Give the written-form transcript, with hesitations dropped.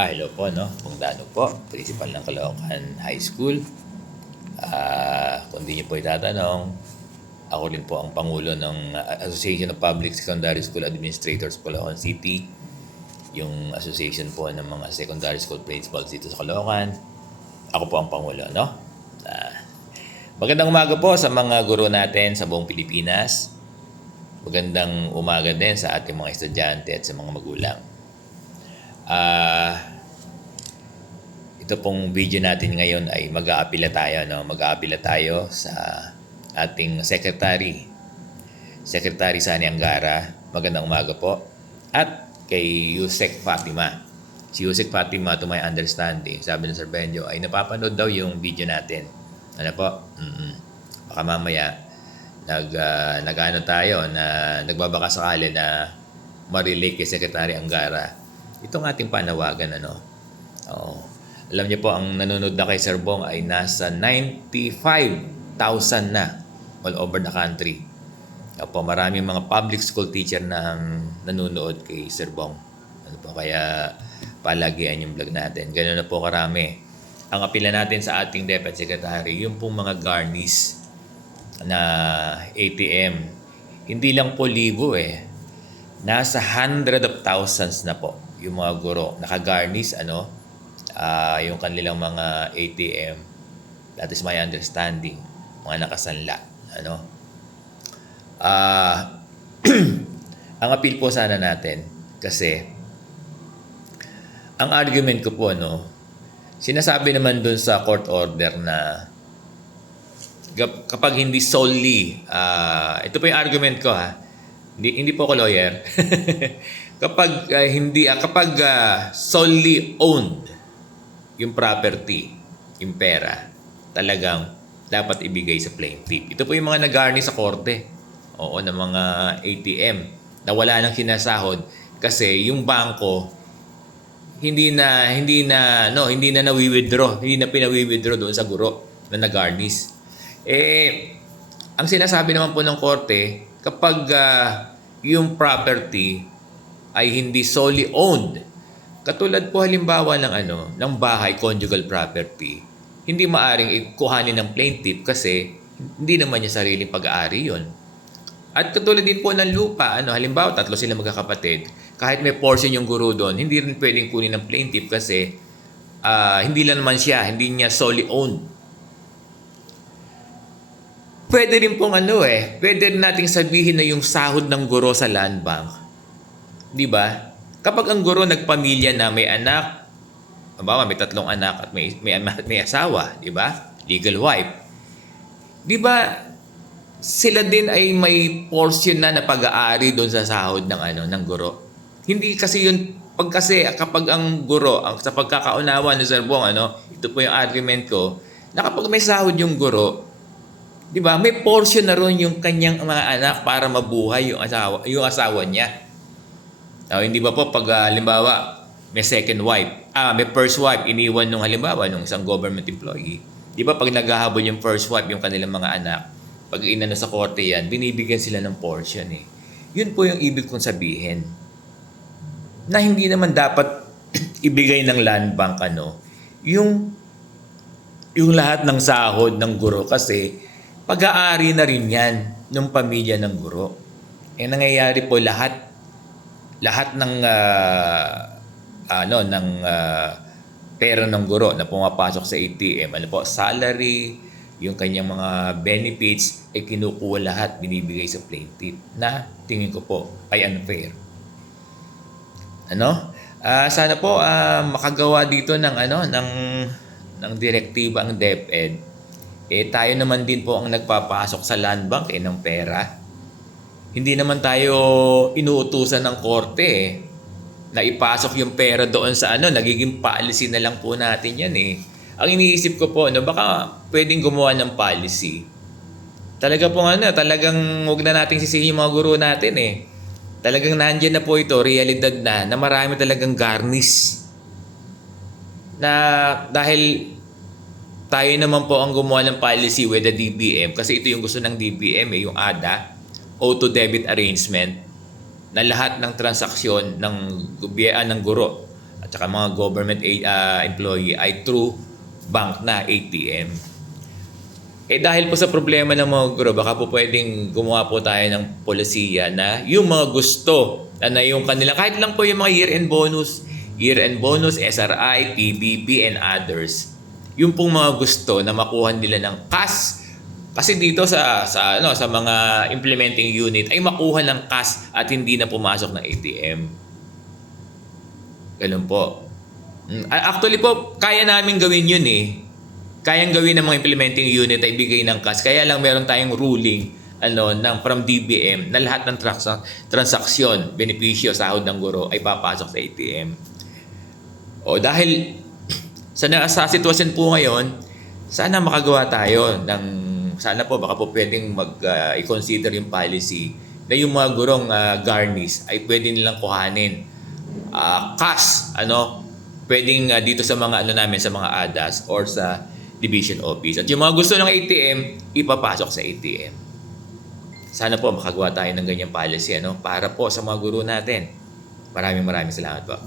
Hello po, no? Kung Dano po, principal ng Caloocan High School. Kung di niyo po itatanong, ako rin po ang pangulo ng Association of Public Secondary School Administrators Caloocan City. Yung association po ng mga secondary school principals dito sa Caloocan. Ako po ang pangulo, no? Magandang umaga po sa mga guro natin sa buong Pilipinas. Magandang umaga din sa ating mga estudyante at sa mga magulang. Ito pong video natin ngayon ay mag-aapila tayo, no? Mag-aapila tayo sa ating Secretary Sani Angara. Magandang umaga po. At kay Yusek Fatima. Si Yusek Fatima, to my understanding, sabi ng Sir Benjo, ay napapanood daw yung video natin. Ano po? Baka mamaya nag-ano tayo na nagbabaka sakali na marilate kay Secretary Angara. Itong ating panawagan, ano? Alam niyo po, ang nanonood na kay Sir Bong ay nasa 95,000 na all over the country. Opo, maraming mga public school teacher na nanonood kay Sir Bong. Ano po, kaya palagian yung vlog natin. Ganun na po karami. Ang apila natin sa ating Deputy Secretary, yung pong mga garnish na ATM. Hindi lang po libo nasa hundred of thousands na po yung mga guro naka-garnish yung kanilang mga ATM. That is my understanding, mga nakasanla, ang appeal po sana natin, kasi ang argument ko po, sinasabi naman dun sa court order na kapag hindi solely, ito po yung argument ko, hindi po ako lawyer. kapag solely owned yung property, yung pera, talagang dapat ibigay sa plaintiff. Ito po yung mga nag-garnish sa korte. Oo, ng mga ATM na wala nang sinasahod kasi yung bangko hindi na nawi-withdraw, hindi na pinawi-withdraw doon sa guro na nag-garnish. Ang sinasabi naman po ng korte, kapag yung property ay hindi solely owned, katulad po halimbawa ng bahay, conjugal property, hindi maaring kuhanin ng plaintiff kasi hindi naman niya sariling pag-aari yon. At katulad din po ng lupa, halimbawa 3 sila magkakapatid, kahit may portion yung guro doon, hindi rin pwedeng kunin ng plaintiff kasi hindi niya solely owned. Pwede rin pong pwede rin nating sabihin na yung sahod ng guro sa land bank. Di ba? Kapag ang guro nagpamilya na may anak, may 3 anak at may asawa, di ba? Legal wife. Di ba? Sila din ay may portion na pag-aari doon sa sahod ng guro. Hindi kasi yun kapag ang guro, sa pagkakaunawa ni Sir Bong, ito po yung argument ko, na kapag may sahod yung guro, di ba, may portion na ron yung kanyang mga anak para mabuhay yung asawa niya. Hindi ba po pag halimbawa may second wife, may first wife iniwan nung halimbawa nung isang government employee. Di ba pag naghahabol yung first wife yung kanilang mga anak, pag inano sa korte yan, binibigyan sila ng portion Yun po yung ibig kong sabihin. Na hindi naman dapat ibigay ng land bank yung lahat ng sahod ng guro kasi pag-aari na rin yan ng pamilya ng guro. Nangyayari po lahat ng pera ng guro na pumapasok sa ATM, salary, yung kanyang mga benefits, kinukuha lahat, binibigay sa plaintiff na tingin ko po ay unfair. Sana po makagawa dito ng direktiba ang DepEd. Tayo naman din po ang nagpapasok sa land bank ng pera. Hindi naman tayo inuutusan ng korte na ipasok yung pera doon sa nagiging policy na lang po natin yan Ang iniisip ko po, baka pwedeng gumawa ng policy. Talaga po talagang huwag na nating sisihin yung mga guro natin Talagang nandiyan na po ito, realidad na marami talagang garnish. Na dahil tayo naman po ang gumawa ng policy with the DBM kasi ito yung gusto ng DBM yung ADA, Auto Debit Arrangement, na lahat ng transaksyon ng guro at at saka mga government employee ay through bank na ATM. Dahil po sa problema ng mga guro, baka po pwedeng gumawa po tayo ng polisiya na yung mga gusto na yung kanila, kahit lang po yung mga year-end bonus, SRI, PBB, and others. Yung pong mga gusto na makuha nila ng cash. Kasi dito sa mga implementing unit ay makuha ng cash at hindi na pumasok ng ATM. Ganun po. Actually po, kaya namin gawin yun Kayang gawin ng mga implementing unit ay bigay ng cash. Kaya lang meron tayong ruling from DBM na lahat ng transaksyon, benepisyo, sahod ng guro ay papasok sa ATM. Dahil sa sitwasyon po ngayon, sana makagawa tayo sana po baka po pwedeng i-consider yung policy na yung mga gurong garnish ay pwede nilang kuhanin cash, pwedeng dito sa mga namin sa mga ADAS or sa division office. At yung mga gusto ng ATM, ipapasok sa ATM. Sana po makagawa tayo ng ganyang policy para po sa mga guro natin. Maraming salamat po.